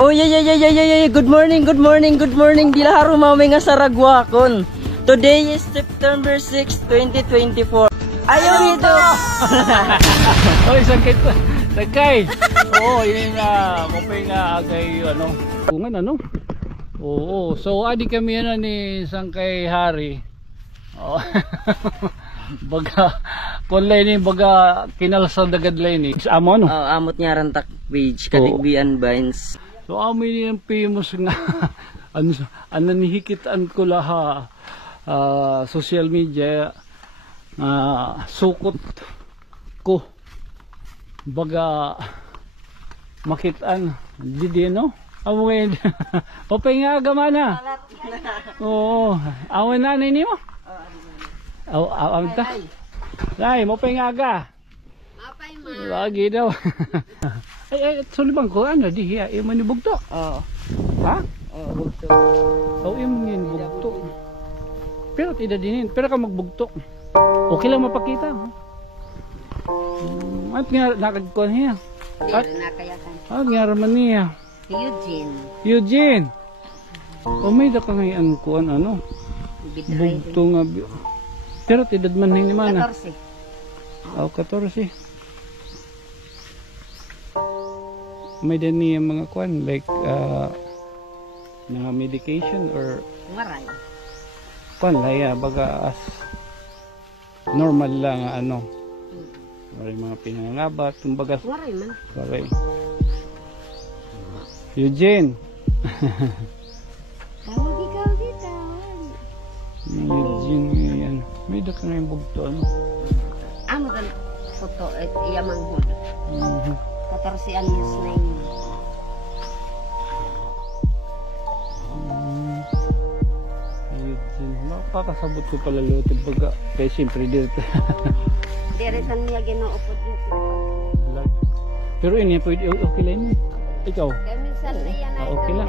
Oh yeah. Good morning. Dila haro mamay nga sa Ragwakon. Today is September 6, 2024. Ayaw dito. Oy, sakit. Sakay. Oo, yun nga, mapay nga kay ano. Kungan ano? Oo, so adi kami ano ni Sangkay Hari. Oh. Baga kunlay ni baga kinalsa dagadlay ni. Amo no? Amot nga rantak page katigbian vines. So amoy yung famous nga ano nihikitan ko laha social media sukot ko baga makitaan di no amoy papay nga gamana oo awan nanay niyo ta ay mo pay nga ga mapay ma lagi daw ay sulibang ko ano di hiya imo ni bugto ha bugto so imo ni bugto pero tidak dinin pero ka magbugto okay lang mapakita at nga nakagkon hiya at nga raman niya Eugene may da ka ngayon kuan ano bugto nga pero tidad man ni mana 14 may din niya mga kuan like mga medication or maray kuan laya baga as normal lang ano maray mga pinangabat kumbaga maray man maray Eugene tawag ikaw dito Eugene yan may da ka na yung bugto ano amo kan foto at iyamang hod 14 anyos na yun. Makakasabot ko pala luto baga kaya siyempre dito Dirisan niya ginoupod dito. pero ini pwede okay lang mo ikaw Kaya minsan niya na okay lang